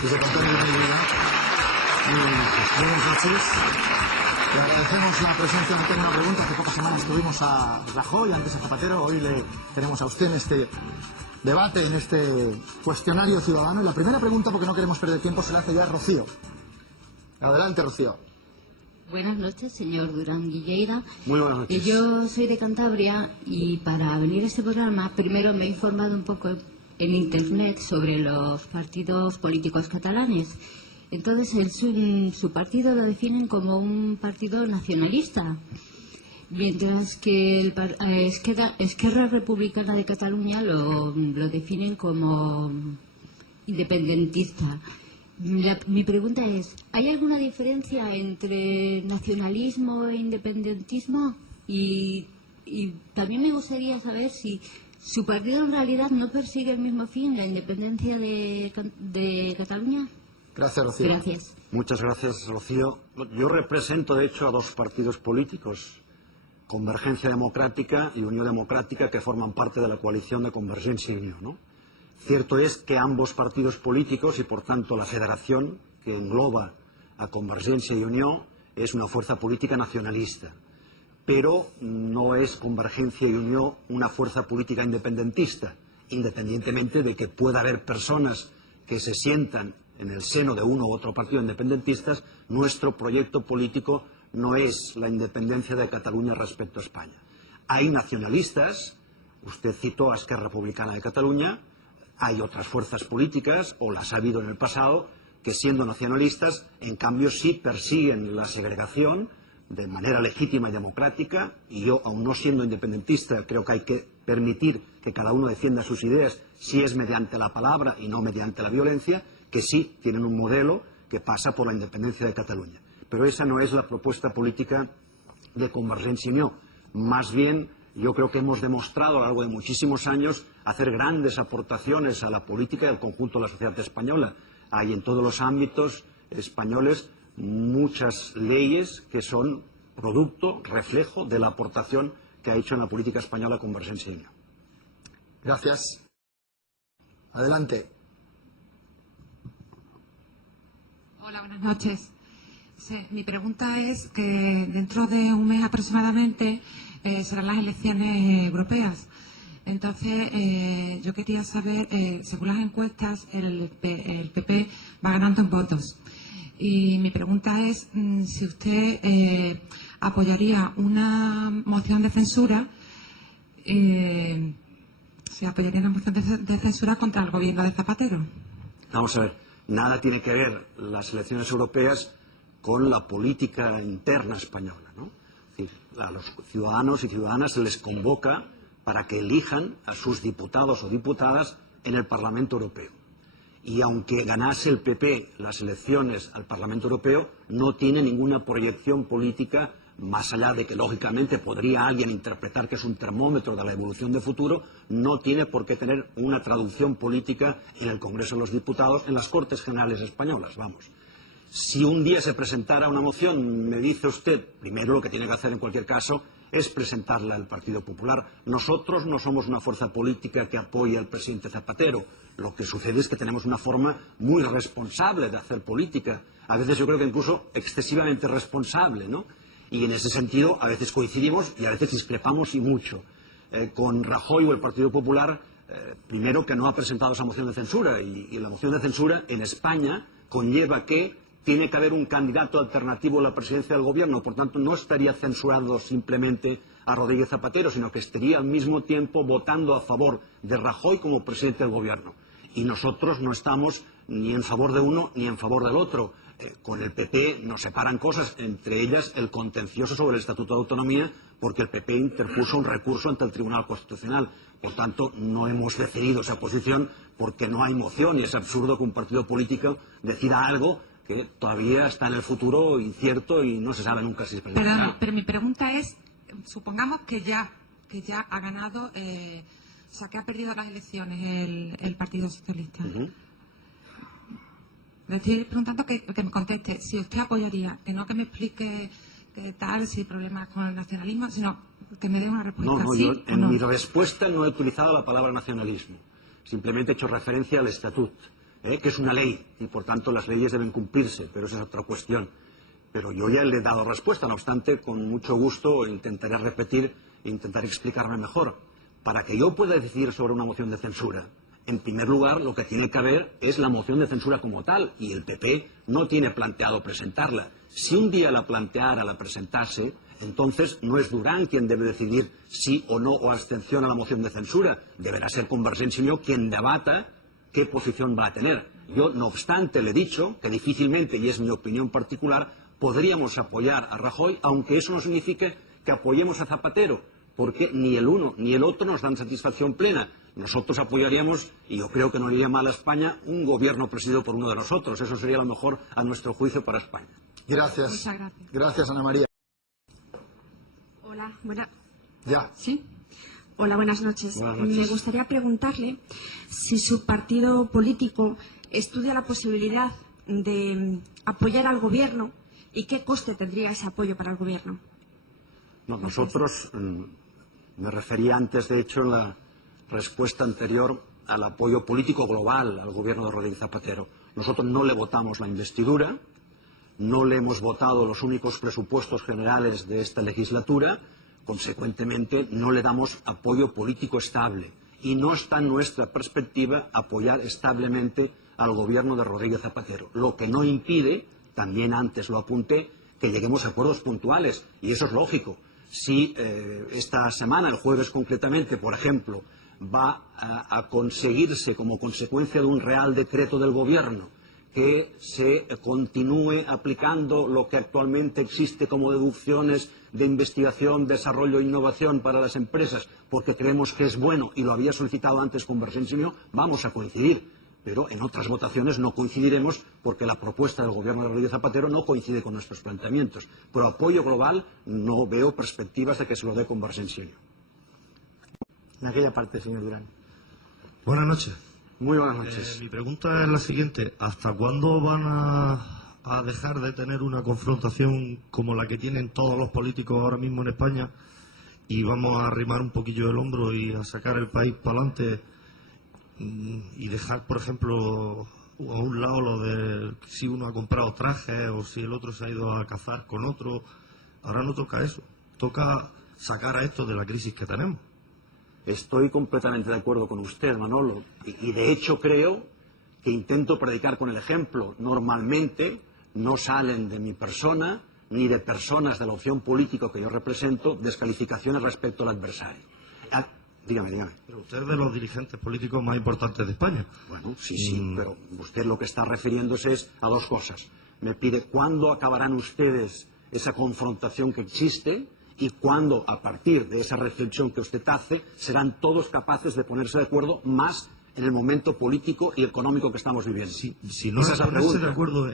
Josep Antonio Medina. Buenas noches. Le agradecemos la presencia. No tengo una pregunta. Hace pocas semanas tuvimos a Rajoy, antes a Zapatero. Hoy le tenemos a usted en este debate, en este cuestionario ciudadano. Y la primera pregunta, porque no queremos perder tiempo, se la hace ya Rocío. Adelante, Rocío. Buenas noches, señor Durán Guilleira. Muy buenas noches. Yo soy de Cantabria y para venir a este programa primero me he informado un poco en Internet sobre los partidos políticos catalanes. Entonces, su partido lo definen como un partido nacionalista, mientras que Esquerra Republicana de Cataluña lo definen como independentista. Mi pregunta es, ¿hay alguna diferencia entre nacionalismo e independentismo? Y también me gustaría saber si su partido en realidad no persigue el mismo fin, la independencia de Cataluña. Gracias, Rocío. Gracias. Muchas gracias, Rocío. Yo represento, de hecho, a dos partidos políticos, Convergencia Democrática y Unión Democrática, que forman parte de la coalición de Convergencia y Unión, ¿no? Cierto es que ambos partidos políticos y, por tanto, la federación que engloba a Convergencia y Unión es una fuerza política nacionalista, pero no es Convergencia y Unión una fuerza política independentista, independientemente de que pueda haber personas que se sientan en el seno de uno u otro partido independentistas. Nuestro proyecto político no es la independencia de Cataluña respecto a España. Hay nacionalistas, usted citó a Esquerra Republicana de Cataluña. Hay otras fuerzas políticas, o las ha habido en el pasado, que siendo nacionalistas, en cambio sí persiguen la segregación de manera legítima y democrática, y yo, aun no siendo independentista, creo que hay que permitir que cada uno defienda sus ideas, si es mediante la palabra y no mediante la violencia, que sí tienen un modelo que pasa por la independencia de Cataluña. Pero esa no es la propuesta política de Convergencia y Unión. Más bien, yo creo que hemos demostrado a lo largo de muchísimos años hacer grandes aportaciones a la política y al conjunto de la sociedad española. Hay en todos los ámbitos españoles muchas leyes que son producto, reflejo de la aportación que ha hecho en la política española Convergencia y Unión. Gracias. Adelante. Hola, buenas noches. Sí, mi pregunta es que dentro de un mes aproximadamente serán las elecciones europeas. Entonces, yo quería saber, según las encuestas, el PP va ganando en votos. Y mi pregunta es si usted apoyaría una moción de censura, de censura contra el gobierno de Zapatero. Vamos a ver, nada tiene que ver las elecciones europeas con la política interna española, ¿no? Es decir, a los ciudadanos y ciudadanas se les convoca para que elijan a sus diputados o diputadas en el Parlamento Europeo. Y aunque ganase el PP las elecciones al Parlamento Europeo, no tiene ninguna proyección política, más allá de que lógicamente podría alguien interpretar que es un termómetro de la evolución de futuro, no tiene por qué tener una traducción política en el Congreso de los Diputados, en las Cortes Generales Españolas, vamos. Si un día se presentara una moción, me dice usted, primero lo que tiene que hacer en cualquier caso es presentarla al Partido Popular. Nosotros no somos una fuerza política que apoye al presidente Zapatero. Lo que sucede es que tenemos una forma muy responsable de hacer política. A veces yo creo que incluso excesivamente responsable, ¿no? Y en ese sentido a veces coincidimos y a veces discrepamos y mucho. Con Rajoy o el Partido Popular, primero que no ha presentado esa moción de censura y la moción de censura en España conlleva que tiene que haber un candidato alternativo a la presidencia del gobierno, por tanto no estaría censurando simplemente a Rodríguez Zapatero, sino que estaría al mismo tiempo votando a favor de Rajoy como presidente del gobierno. Y nosotros no estamos ni en favor de uno ni en favor del otro. Con el PP nos separan cosas, entre ellas el contencioso sobre el Estatuto de Autonomía, porque el PP interpuso un recurso ante el Tribunal Constitucional. Por tanto, no hemos defendido esa posición porque no hay moción y es absurdo que un partido político decida algo que todavía está en el futuro incierto y no se sabe nunca si se presentará. Pero mi pregunta es, supongamos que ya ha ganado, o sea, que ha perdido las elecciones el Partido Socialista. Le estoy preguntando que me conteste si usted apoyaría, que no que me explique qué tal, si hay problemas con el nacionalismo, sino que me dé una respuesta. No, ¿sí yo o en no? mi respuesta no he utilizado la palabra nacionalismo. Simplemente he hecho referencia al Estatut. que es una ley y por tanto las leyes deben cumplirse, pero esa es otra cuestión. Pero yo ya le he dado respuesta, no obstante, con mucho gusto intentaré repetir e intentaré explicarme mejor. Para que yo pueda decidir sobre una moción de censura, en primer lugar, lo que tiene que haber es la moción de censura como tal, y el PP no tiene planteado presentarla. Si un día la planteara, la presentase, entonces no es Durán quien debe decidir sí o no o abstención a la moción de censura. Deberá ser Convergencia y Unió quien debata qué posición va a tener. Yo, no obstante, le he dicho que difícilmente, y es mi opinión particular, podríamos apoyar a Rajoy, aunque eso no signifique que apoyemos a Zapatero, porque ni el uno ni el otro nos dan satisfacción plena. Nosotros apoyaríamos, y yo creo que no iría mal a España, un gobierno presidido por uno de nosotros. Eso sería lo mejor, a nuestro juicio, para España. Gracias. Muchas gracias. Gracias, Ana María. Hola, buenas. Ya. ¿Sí? Hola, buenas noches. Buenas noches. Me gustaría preguntarle si su partido político estudia la posibilidad de apoyar al gobierno y qué coste tendría ese apoyo para el gobierno. No, nosotros, me refería antes, de hecho, en la respuesta anterior, al apoyo político global al gobierno de Rodríguez Zapatero. Nosotros no le votamos la investidura, no le hemos votado los únicos presupuestos generales de esta legislatura, consecuentemente no le damos apoyo político estable y no está en nuestra perspectiva apoyar establemente al gobierno de Rodríguez Zapatero, lo que no impide, también antes lo apunté, que lleguemos a acuerdos puntuales, y eso es lógico. Si esta semana, el jueves concretamente, por ejemplo, va a conseguirse como consecuencia de un real decreto del gobierno que se continúe aplicando lo que actualmente existe como deducciones de investigación, desarrollo e innovación para las empresas, porque creemos que es bueno y lo había solicitado antes Convergencia y Unió, vamos a coincidir. Pero en otras votaciones no coincidiremos porque la propuesta del gobierno de Rodríguez Zapatero no coincide con nuestros planteamientos. Pero apoyo global no veo perspectivas de que se lo dé Convergencia y Unió. En aquella parte, señor Durán. Buenas noches. Muy buenas noches. Mi pregunta es la siguiente. ¿Hasta cuándo van a dejar de tener una confrontación como la que tienen todos los políticos ahora mismo en España y vamos a arrimar un poquillo el hombro y a sacar el país para adelante y dejar, por ejemplo, a un lado lo de si uno ha comprado trajes o si el otro se ha ido a cazar con otro? Ahora no toca eso. Toca sacar a esto de la crisis que tenemos. Estoy completamente de acuerdo con usted, Manolo, y de hecho creo que intento predicar con el ejemplo. Normalmente no salen de mi persona ni de personas de la opción política que yo represento descalificaciones respecto al adversario. Dígame. Pero usted es de los dirigentes políticos más importantes de España. Bueno, sí, pero usted lo que está refiriéndose es a dos cosas. Me pide cuándo acabarán ustedes esa confrontación que existe y cuándo, a partir de esa reflexión que usted hace, serán todos capaces de ponerse de acuerdo más en el momento político y económico que estamos viviendo. Si no Esa es es la ponerse pregunta. de acuerdo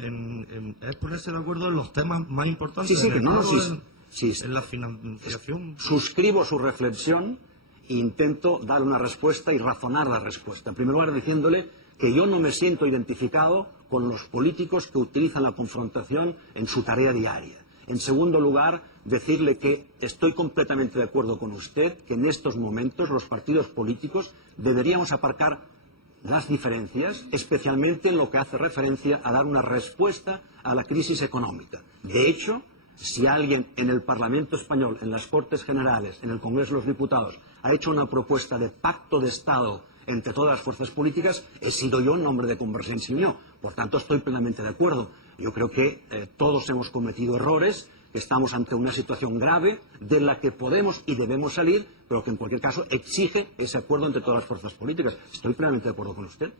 es ponerse de acuerdo en los temas más importantes. Sí, en el no, paro, sí. en la financiación. Suscribo su reflexión e intento dar una respuesta y razonar la respuesta. En primer lugar, diciéndole que yo no me siento identificado con los políticos que utilizan la confrontación en su tarea diaria. En segundo lugar, decirle que estoy completamente de acuerdo con usted que en estos momentos los partidos políticos deberíamos aparcar las diferencias, especialmente en lo que hace referencia a dar una respuesta a la crisis económica. De hecho, si alguien en el Parlamento español, en las Cortes Generales, en el Congreso de los Diputados, ha hecho una propuesta de pacto de Estado entre todas las fuerzas políticas, he sido yo en nombre de Convergencia y Unió. Por tanto, estoy plenamente de acuerdo. Yo creo que todos hemos cometido errores, que estamos ante una situación grave de la que podemos y debemos salir, pero que en cualquier caso exige ese acuerdo entre todas las fuerzas políticas. Estoy plenamente de acuerdo con usted.